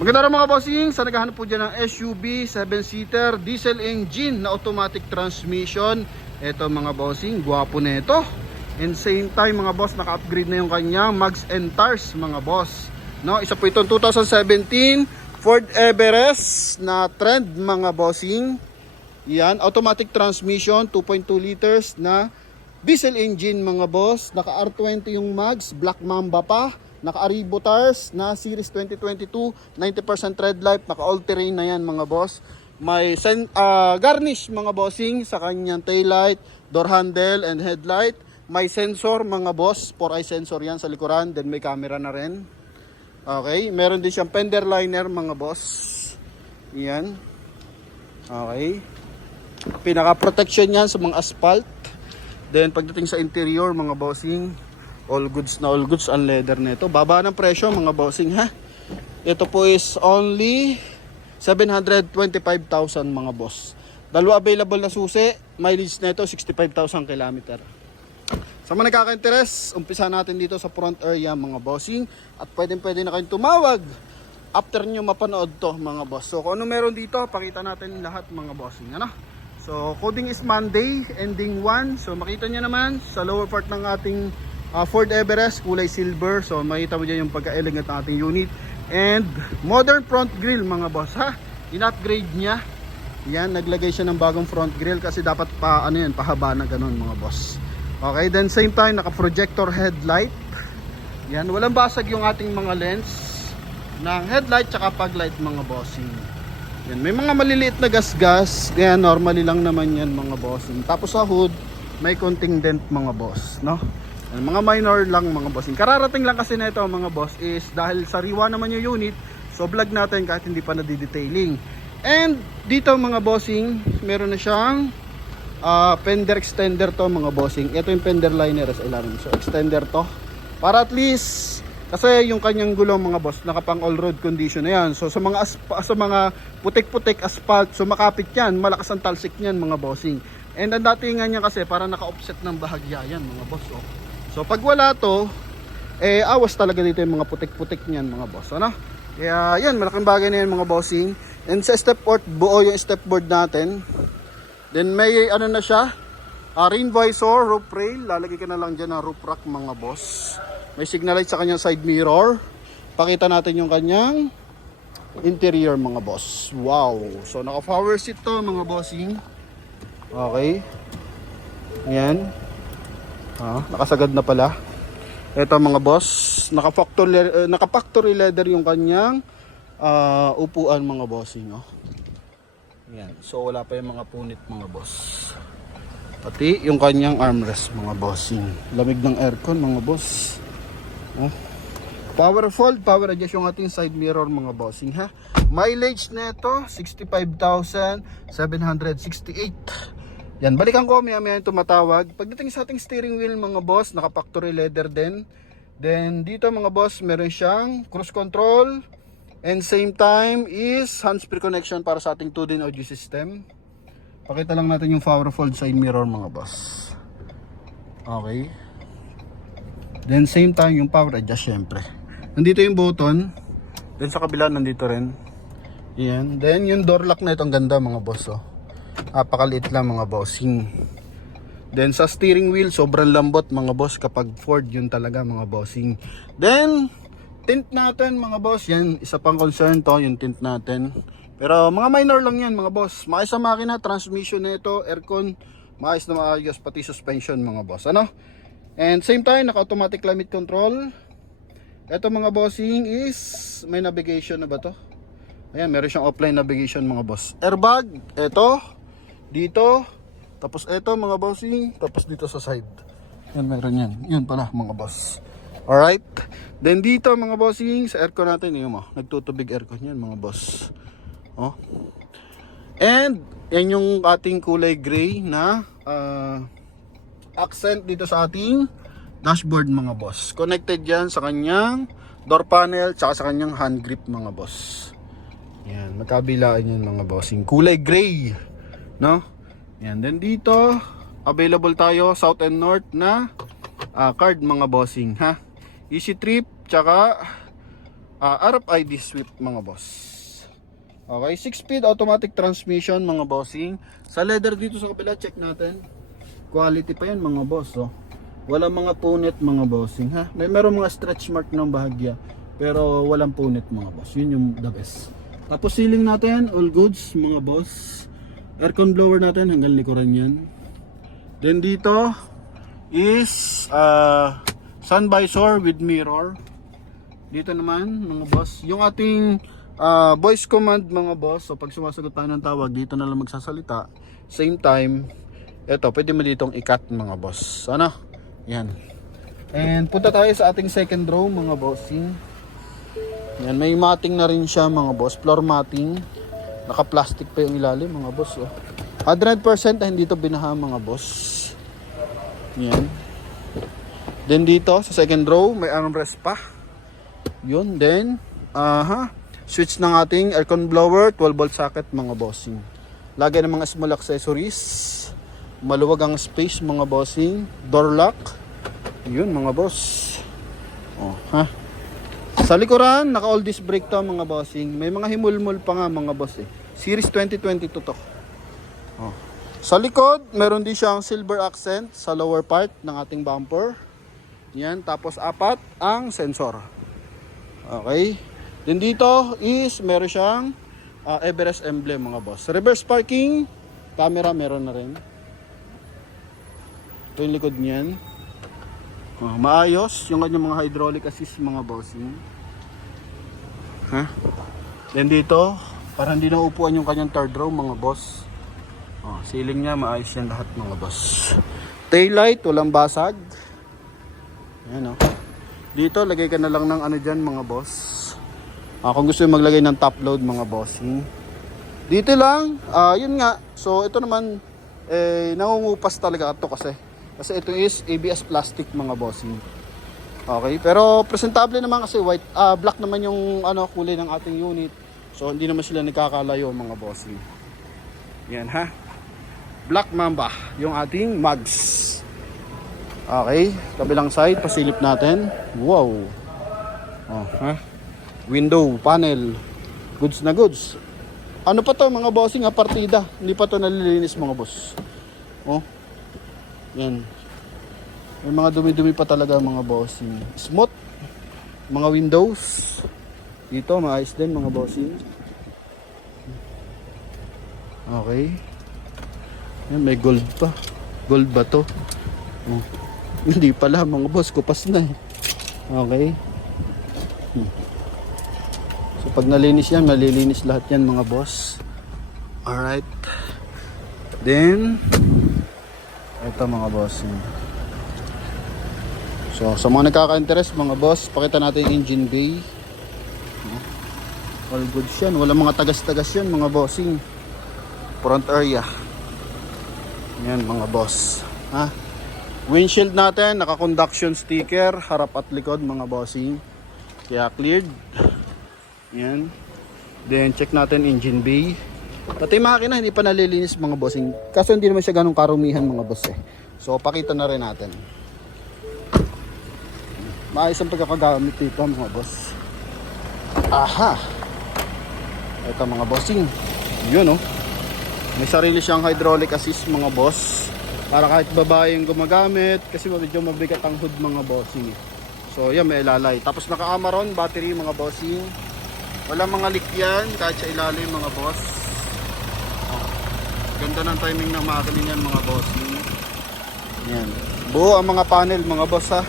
Maganda rin mga bossing, sa naghahanap po dyan ng SUV 7-seater diesel engine na automatic transmission. Ito mga bossing, gwapo na ito. And same time mga boss, naka-upgrade na yung kanyang mags and tires mga boss, no? Isa po itong 2017 Ford Everest na trend mga bossing. Yan, automatic transmission, 2.2 liters na diesel engine mga boss. Naka R20 yung mags, Black Mamba pa. Naka Arribo tires na series 2022, 90% red light, naka all terrain na yan mga boss. May garnish mga bossing sa kanyang taillight, door handle and headlight. May sensor mga boss, 4-eye sensor yan sa likuran, then may camera na rin. Okay, meron din siyang fender liner mga boss. Yan. Okay. Pinaka protection yan sa mga asphalt. Then pagdating sa interior mga bossing, all goods na all goods ang leather nito. Baba ng presyo mga bossing ha. Ito po is only 725,000 mga boss. Dalawa available na susi. Mileage nito 65,000 km. Sa mga nagkaka-interest, umpisa natin dito sa front area mga bossing. At pwede na kayong tumawag after nyo mapanood to mga boss. So kung ano meron dito, pakita natin lahat mga bossing. Ano? So coding is Monday, ending 1. So makita nyo naman sa lower part ng ating Ford Everest, kulay silver. So makita mo dyan yung pagka-elegant ng ating unit. And modern front grille mga boss ha. In-upgrade niya. Yan, naglagay siya ng bagong front grille kasi dapat pa ano yan, pahaba na ganun mga boss. Okay, then same time naka-projector headlight. Yan, walang basag yung ating mga lens ng headlight tsaka paglight mga bossing. Yan, may mga maliliit na gas-gas. Kaya normally lang naman yan mga bossing. Tapos sa hood, may konting dent mga boss, no? Yan, mga minor lang mga bossing. Kararating lang kasi na ito mga boss is dahil sariwa naman yung unit. So vlog natin kahit hindi pa na-detailing. And dito mga bossing, meron na siyang fender extender to mga bossing. Ito yung fender liner sa ilalim. So extender to para at least, kasi yung kanyang gulong mga boss nakapang all road condition na yan. So sa mga putik-putik asphalt, so makapit yan, malakas ang talsik niyan mga bossing. And ang datingan niya kasi para naka-offset ng bahagya yan mga boss. Oh. So pag wala to, awas talaga dito yung mga putik-putik niyan mga boss. Ano? Kaya yan, malaking bagay na yan mga bossing. And sa step board, buo yung step board natin. Then may ano na siya, rain visor, roof rail, lalagay ka na lang dyan ng roof rack mga boss. May signal light sa kanyang side mirror. Pakita natin yung kanyang interior mga boss. Wow, so naka power seat to mga bossing. Okay, ayan, nakasagad na pala. Ito mga boss, naka factory leather yung kanyang upuan mga bossing. Yan. So wala pa yung mga punit mga boss. Pati yung kanyang armrest mga bossing. Lamig ng aircon mga boss. Power fold, power adjust yung ating side mirror mga bossing ha. Mileage neto 65,768. Yan, balikan ko maya yung tumatawag. Pagdating sa ating steering wheel mga boss, naka factory leather din. Then dito mga boss, meron siyang cruise control. And same time is hands-free connection para sa ating 2-din audio system. Pakita lang natin yung power fold side mirror mga boss. Okay. Then same time yung power adjust syempre. Nandito yung button. Then sa kabila nandito rin. Yan. Then yung door lock na ito ang ganda mga boss. Napakaliit lang mga bossing. Then sa steering wheel sobrang lambot mga boss kapag Ford yun talaga mga bossing. Then tint natin mga boss, yan isa pang concern to yung tint natin. Pero mga minor lang yan mga boss. Maayos sa makina, transmission na ito, aircon, maayos na maayos, pati suspension mga boss. Ano? And same time, naka-automatic climate control. Ito mga bossing is, may navigation na ba to? Ayan, meron siyang offline navigation mga boss. Airbag, ito, dito, tapos ito mga bossing, tapos dito sa side. Yan, meron yan. Yan pala mga boss. Alright, then dito mga bossing, sa aircon natin, yun mo, nagtutubig aircon yan mga boss. And yan yung ating kulay gray na accent dito sa ating dashboard mga boss. Connected yan sa kanyang door panel, tsaka sa kanyang hand grip mga boss. Yan, magkabilaan yun mga bossing. Kulay gray, no? Yan, then dito, available tayo, south and north na card mga bossing, ha? Easy trip, tsaka RFID sweep mga boss. Okay, 6-speed automatic transmission mga bossing. Sa leather dito sa kabila, check natin. Quality pa yan mga boss, oh. Walang mga punit mga bossing, ha. Meron mga stretch mark ng bahagya, pero walang punit mga boss. Yun yung the best. Tapos ceiling natin, all goods mga boss. Aircon blower natin hanggang likuran yan. Then dito is sun visor with mirror. Dito naman mga boss, yung ating voice command mga boss. So pag sumasagot tayo ng tawag, dito na lang magsasalita. Same time, eto pwede mo ditong i-cut mga boss. Ano? Yan. And punta tayo sa ating second row mga bossing. Yan, may matting na rin siya mga boss. Floor matting. Naka-plastic pa yung ilalim mga boss, oh. 100% na hindi ito binaha mga boss. Yan. Then dito sa second row may armrest pa. Yun. Then switch ng ating aircon blower, 12 volt socket mga bossing. Lagay ng mga small accessories. Maluwag ang space mga bossing. Door lock. Yun mga boss. Oh, ha. Sa likuran, naka all disc brake to mga bossing. May mga himulmul pa nga mga boss eh. Series 2022 to. Oh. Sa likod, meron din siyang silver accent sa lower part ng ating bumper. Yan, tapos 4 ang sensor. Okay. Then dito is meron siyang Everest emblem mga boss. Reverse parking, camera meron na rin. Ito yung likod niyan. Maayos yung kanyang mga hydraulic assist mga bossing. Then dito, para hindi na upuan yung kanyang third row mga boss. Ceiling niya maayos yan lahat mga boss. Tail light, walang basag. Ayan, dito lagay ka na lang ng ano dyan mga boss. Kung gusto yung maglagay ng top load mga bossing. Dito lang, yun nga. So ito naman nangungupas talaga ito kasi ito is ABS plastic mga bossing. Okay, pero presentable naman kasi white, black naman yung kulay ng ating unit. So hindi naman sila nagkakalayo mga bossing. Yan ha. Black Mamba yung ating mugs. Okay, kabilang side pasilip natin. Wow. Window panel. Goods na goods. Ano pa to mga bossing, partida. Hindi pa to nalilinis mga boss. Yan. May mga dumi-dumi pa talaga mga bossing. Smooth. Mga windows. Dito maayos din mga bossing. Okay. Yan, may gold pa. Gold ba to? Hindi pala mga boss, kupas na. Okay. So pag nalinis yan, malilinis lahat yan mga boss. Alright. Then ito mga boss. So sa mga nagkaka-interest mga boss, pakita natin yung engine bay. All goods yan. Walang mga tagas-tagas yan mga bossing. Front area. Yan mga boss. Windshield natin, naka-conduction sticker, harap at likod mga bossing. Kaya cleared. Yan. Then check natin engine bay. Pati makina hindi pa nalilinis mga bossing. Kaso hindi naman siya ganun karumihan mga boss eh. So pakita na rin natin. Maayos ang pagkakagamit dito mga boss. Aha. Ito mga bossing. Yun May sarili siyang hydraulic assist mga boss. Para kahit babae yung gumagamit. Kasi medyo mabigat ang hood mga bossing. So yan, may ilalay. Tapos naka-Amaron battery mga bossing. Walang mga leak yan kahit sa ilalim mga boss. Ganda ng timing ng makina niyan mga bossing. Yan. Buo ang mga panel mga boss ha.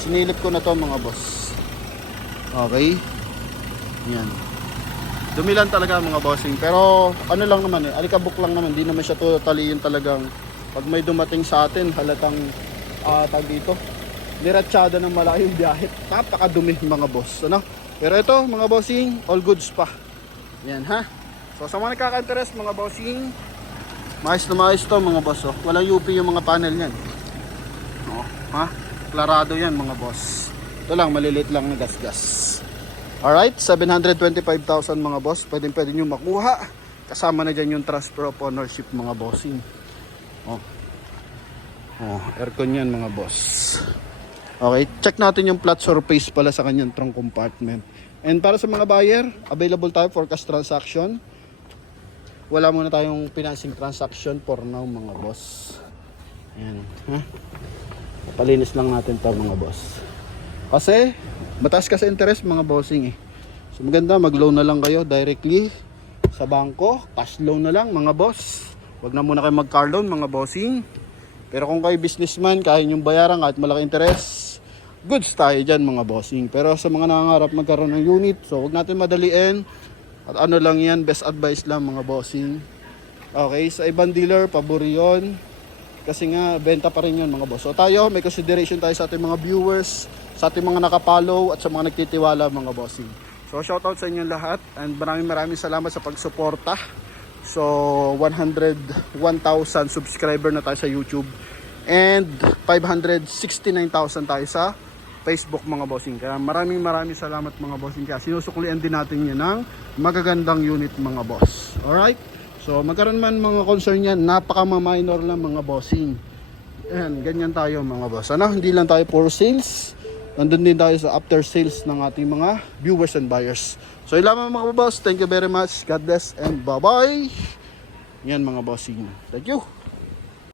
Sinilip ko na to mga boss. Okay. Yan. Dumilan talaga mga bossing. Pero ano lang naman alikabok lang naman. Hindi naman siya totally yung talagang pag may dumating sa atin halatang tag dito. Diretsyada ng malaki yung biyahe. Napakadumi mga boss. Pero ito mga bossing, all goods pa. Yan ha. So sa mga nakaka-interest mga bossing, maayos na maayos to mga boss. Walang UP yung mga panel niyan. Klarado yan mga boss. Ito lang, maliliit lang na gas-gas. Alright, 725,000 mga boss. Pwede nyo makuha. Kasama na dyan yung transfer of ownership mga bossing. Aircon yan mga boss. Okay, check natin yung flat surface pala sa kanyang trunk compartment. And para sa mga buyer, available tayo for cash transaction. Wala muna tayong financing transaction for now mga boss. Ayan, ha? Palinis lang natin to mga boss. Kasi mataas kasi interest mga bossing eh. So maganda mag-loan na lang kayo directly sa bangko, cash loan na lang mga boss. Wag na muna kayo mag-car loan mga bossing. Pero kung kayo businessman, kaya nyo bayaran kahit malaki interest, goods tayo dyan mga bossing. Pero sa mga nangangarap magkaroon ng unit, so wag natin madaliin. At ano lang yan, best advice lang mga bossing. Okay, sa ibang dealer, pabor yun. Kasi nga, benta pa rin yun mga boss. So tayo, may consideration tayo sa ating mga viewers, sa ating mga nakapollow, at sa mga nagtitiwala mga bossing. So shoutout sa inyo lahat, and maraming salamat sa pagsuporta. So 101,000 subscriber na tayo sa YouTube, and 569,000 tayo sa Facebook mga bossing. Kaya maraming salamat mga bossing. Kaya sinusuklian din natin yun ng magagandang unit mga boss. Alright? So magkaroon man mga concern yan, napaka-minor lang mga bossing. Ayan, ganyan tayo mga boss. Ano? Hindi lang tayo for sales. Nandun din tayo sa after sales ng ating mga viewers and buyers. So yun lamang mga boss. Thank you very much. God bless and bye-bye. Yan mga bossing. Thank you.